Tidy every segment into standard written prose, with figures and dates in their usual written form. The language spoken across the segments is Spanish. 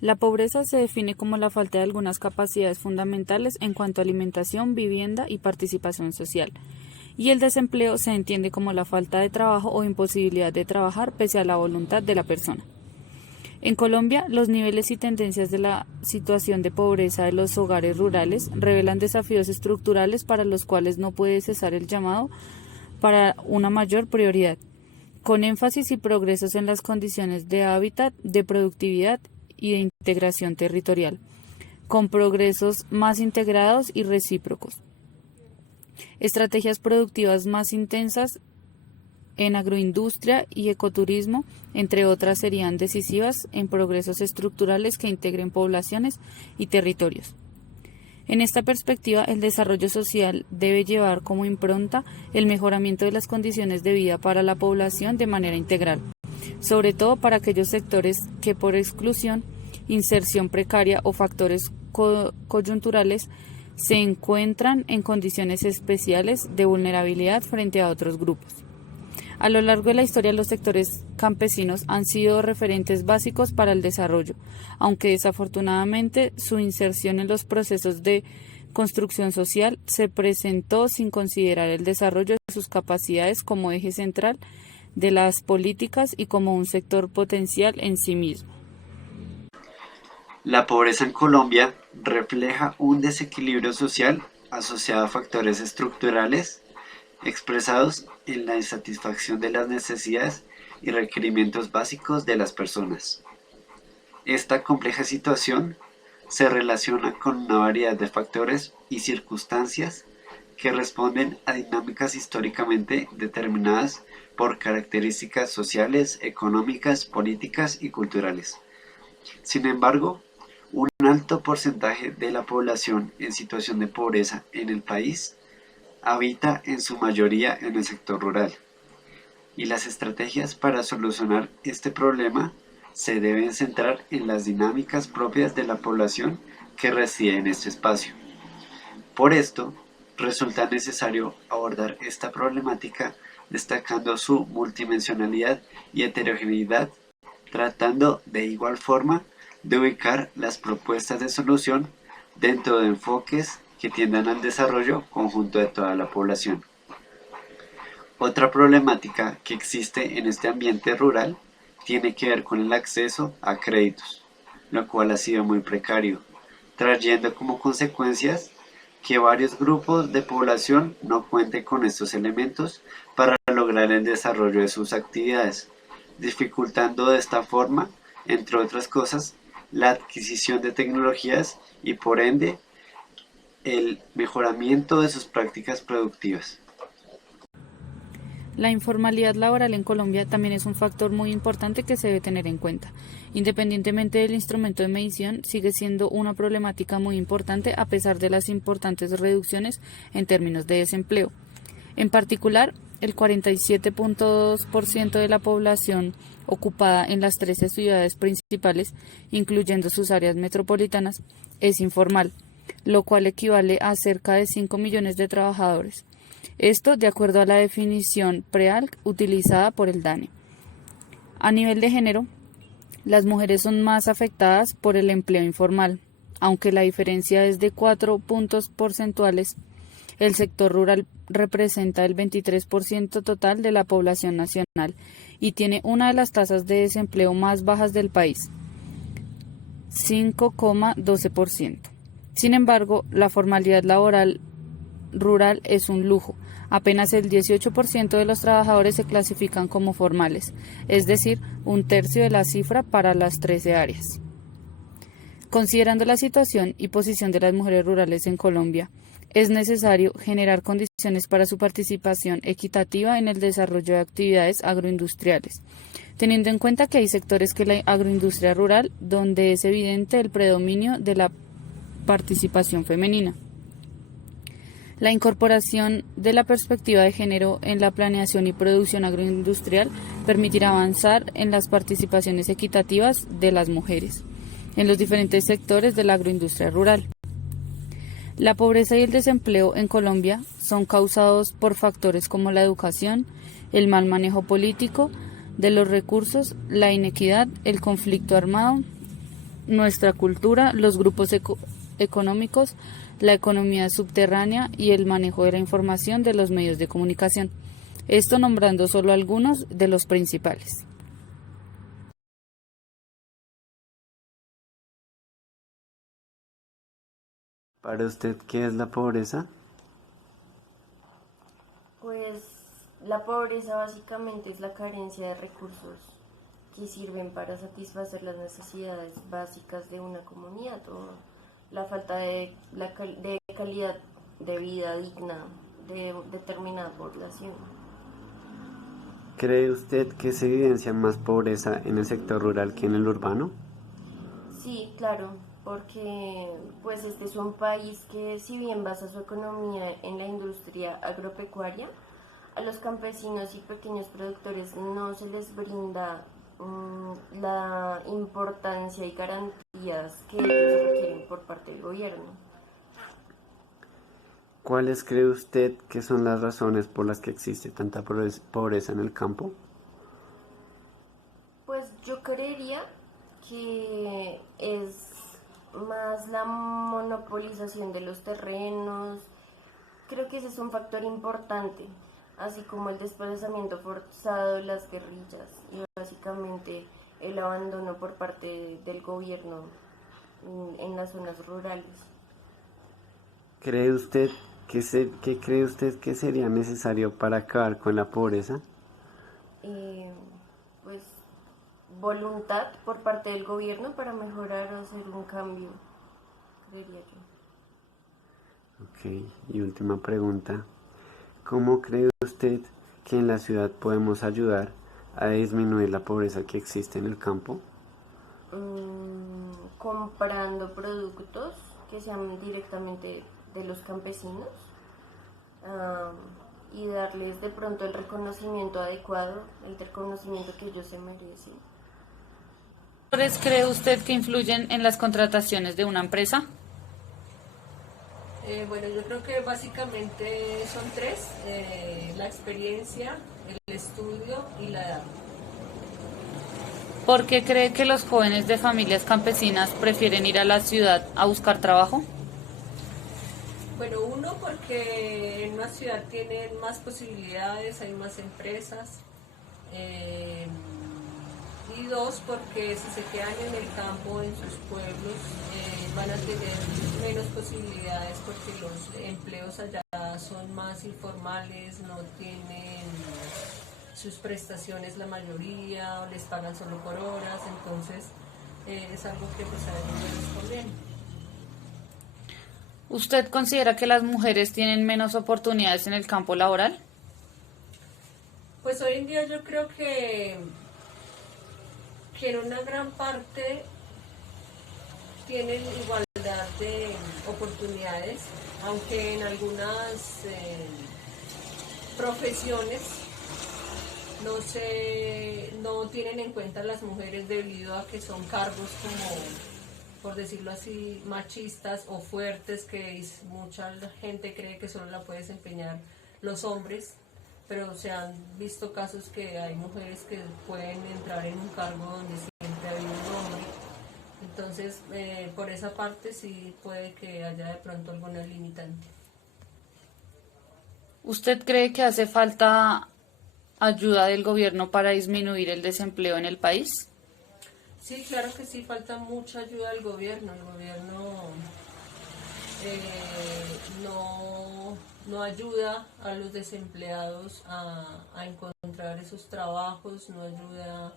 La pobreza se define como la falta de algunas capacidades fundamentales en cuanto a alimentación, vivienda y participación social. Y el desempleo se entiende como la falta de trabajo o imposibilidad de trabajar pese a la voluntad de la persona. En Colombia, los niveles y tendencias de la situación de pobreza de los hogares rurales revelan desafíos estructurales para los cuales no puede cesar el llamado para una mayor prioridad, con énfasis y progresos en las condiciones de hábitat, de productividad y de integración territorial, con progresos más integrados y recíprocos. Estrategias productivas más intensas en agroindustria y ecoturismo, entre otras, serían decisivas en progresos estructurales que integren poblaciones y territorios. En esta perspectiva, el desarrollo social debe llevar como impronta el mejoramiento de las condiciones de vida para la población de manera integral, sobre todo para aquellos sectores que por exclusión, inserción precaria o factores coyunturales se encuentran en condiciones especiales de vulnerabilidad frente a otros grupos. A lo largo de la historia, los sectores campesinos han sido referentes básicos para el desarrollo, aunque desafortunadamente su inserción en los procesos de construcción social se presentó sin considerar el desarrollo de sus capacidades como eje central de las políticas y como un sector potencial en sí mismo. La pobreza en Colombia refleja un desequilibrio social asociado a factores estructurales expresados en la insatisfacción de las necesidades y requerimientos básicos de las personas. Esta compleja situación se relaciona con una variedad de factores y circunstancias que responden a dinámicas históricamente determinadas por características sociales, económicas, políticas y culturales. Sin embargo, un alto porcentaje de la población en situación de pobreza en el país habita en su mayoría en el sector rural, y las estrategias para solucionar este problema se deben centrar en las dinámicas propias de la población que reside en este espacio. Por esto, resulta necesario abordar esta problemática destacando su multidimensionalidad y heterogeneidad, tratando de igual forma de ubicar las propuestas de solución dentro de enfoques que tiendan al desarrollo conjunto de toda la población. Otra problemática que existe en este ambiente rural tiene que ver con el acceso a créditos, lo cual ha sido muy precario, trayendo como consecuencias que varios grupos de población no cuenten con estos elementos para lograr el desarrollo de sus actividades, dificultando de esta forma, entre otras cosas, la adquisición de tecnologías y por ende el mejoramiento de sus prácticas productivas. La informalidad laboral en Colombia también es un factor muy importante que se debe tener en cuenta. Independientemente del instrumento de medición, sigue siendo una problemática muy importante a pesar de las importantes reducciones en términos de desempleo. En particular, el 47.2% de la población ocupada en las 13 ciudades principales, incluyendo sus áreas metropolitanas, es informal, lo cual equivale a cerca de 5 millones de trabajadores. Esto de acuerdo a la definición PREALC utilizada por el DANE. A nivel de género, las mujeres son más afectadas por el empleo informal, aunque la diferencia es de 4 puntos porcentuales. El sector rural representa el 23% total de la población nacional y tiene una de las tasas de desempleo más bajas del país, 5,12%. Sin embargo, la formalidad laboral rural es un lujo. Apenas el 18% de los trabajadores se clasifican como formales, es decir, un tercio de la cifra para las 13 áreas. Considerando la situación y posición de las mujeres rurales en Colombia, es necesario generar condiciones para su participación equitativa en el desarrollo de actividades agroindustriales, teniendo en cuenta que hay sectores que la agroindustria rural donde es evidente el predominio de la participación femenina. La incorporación de la perspectiva de género en la planeación y producción agroindustrial permitirá avanzar en las participaciones equitativas de las mujeres en los diferentes sectores de la agroindustria rural. La pobreza y el desempleo en Colombia son causados por factores como la educación, el mal manejo político de los recursos, la inequidad, el conflicto armado nuestra cultura, los grupos económicos, la economía subterránea y el manejo de la información de los medios de comunicación. Esto nombrando solo algunos de los principales. Para usted, ¿qué es la pobreza? Pues la pobreza básicamente es la carencia de recursos que sirven para satisfacer las necesidades básicas de una comunidad o la falta de calidad de vida digna de determinada población. ¿Cree usted que se evidencia más pobreza en el sector rural que en el urbano? Sí, claro, porque pues este es un país que si bien basa su economía en la industria agropecuaria, a los campesinos y pequeños productores no se les brinda la importancia y garantías que ellos requieren por parte del gobierno. ¿Cuáles cree usted que son las razones por las que existe tanta pobreza en el campo? Pues yo creería que es más la monopolización de los terrenos. Creo que ese es un factor importante, así como el desplazamiento forzado, las guerrillas y básicamente el abandono por parte del gobierno en las zonas rurales. ¿Cree usted qué cree usted que sería necesario para acabar con la pobreza? Pues voluntad por parte del gobierno para mejorar o hacer un cambio, creería yo. Ok, y última pregunta. ¿Cómo cree usted que en la ciudad podemos ayudar a disminuir la pobreza que existe en el campo? Comprando productos que sean directamente de los campesinos y darles de pronto el reconocimiento adecuado, el reconocimiento que ellos se merecen. ¿Factores cree usted que influyen en las contrataciones de una empresa? Bueno, yo creo que básicamente son tres: la experiencia, el estudio y la edad. ¿Por qué cree que los jóvenes de familias campesinas prefieren ir a la ciudad a buscar trabajo? Bueno, uno, porque en una ciudad tienen más posibilidades, hay más empresas. Y dos, porque si se quedan en el campo, en sus pueblos, van a tener menos posibilidades porque los empleos allá son más informales, no tienen sus prestaciones la mayoría, o les pagan solo por horas, entonces es algo que pues a ellos no les conviene. ¿Usted considera que las mujeres tienen menos oportunidades en el campo laboral? Pues hoy en día yo creo que en una gran parte tienen igualdad de oportunidades, aunque en algunas profesiones no tienen en cuenta a las mujeres debido a que son cargos como, por decirlo así, machistas o fuertes, que mucha gente cree que solo la puede desempeñar los hombres, pero se han visto casos que hay mujeres que pueden entrar en un cargo donde siempre ha habido un hombre. Entonces, por esa parte sí puede que haya de pronto alguna limitante. ¿Usted cree que hace falta ayuda del gobierno para disminuir el desempleo en el país? Sí, claro que sí, falta mucha ayuda del gobierno. El gobierno no ayuda a los desempleados a encontrar esos trabajos, no ayuda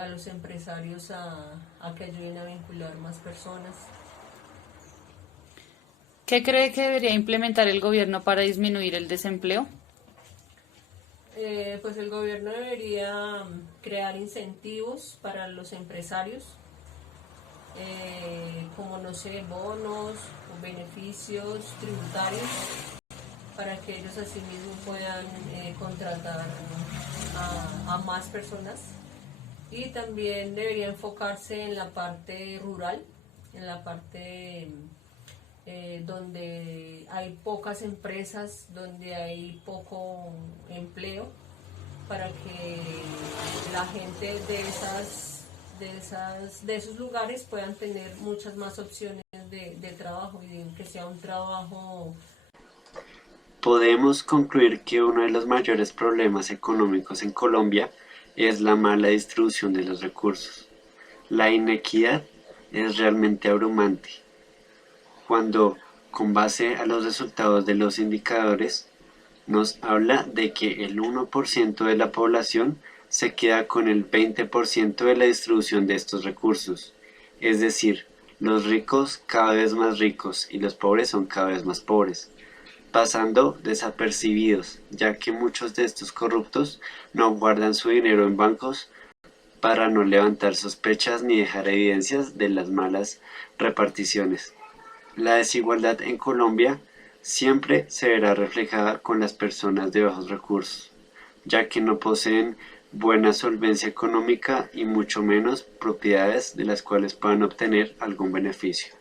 a los empresarios a que ayuden a vincular más personas. ¿Qué cree que debería implementar el gobierno para disminuir el desempleo? Pues el gobierno debería crear incentivos para los empresarios, como no sé, bonos o beneficios tributarios, para que ellos asimismo puedan contratar a más personas. Y también debería enfocarse en la parte rural, en la parte donde hay pocas empresas, donde hay poco empleo, para que la gente de esos lugares puedan tener muchas más opciones de trabajo y que sea un trabajo. Podemos concluir que uno de los mayores problemas económicos en Colombia es la mala distribución de los recursos. La inequidad es realmente abrumante. Cuando, con base a los resultados de los indicadores, nos habla de que el 1% de la población se queda con el 20% de la distribución de estos recursos. Es decir, los ricos cada vez más ricos y los pobres son cada vez más pobres, pasando desapercibidos, ya que muchos de estos corruptos no guardan su dinero en bancos para no levantar sospechas ni dejar evidencias de las malas reparticiones. La desigualdad en Colombia siempre se verá reflejada con las personas de bajos recursos, ya que no poseen buena solvencia económica y mucho menos propiedades de las cuales puedan obtener algún beneficio.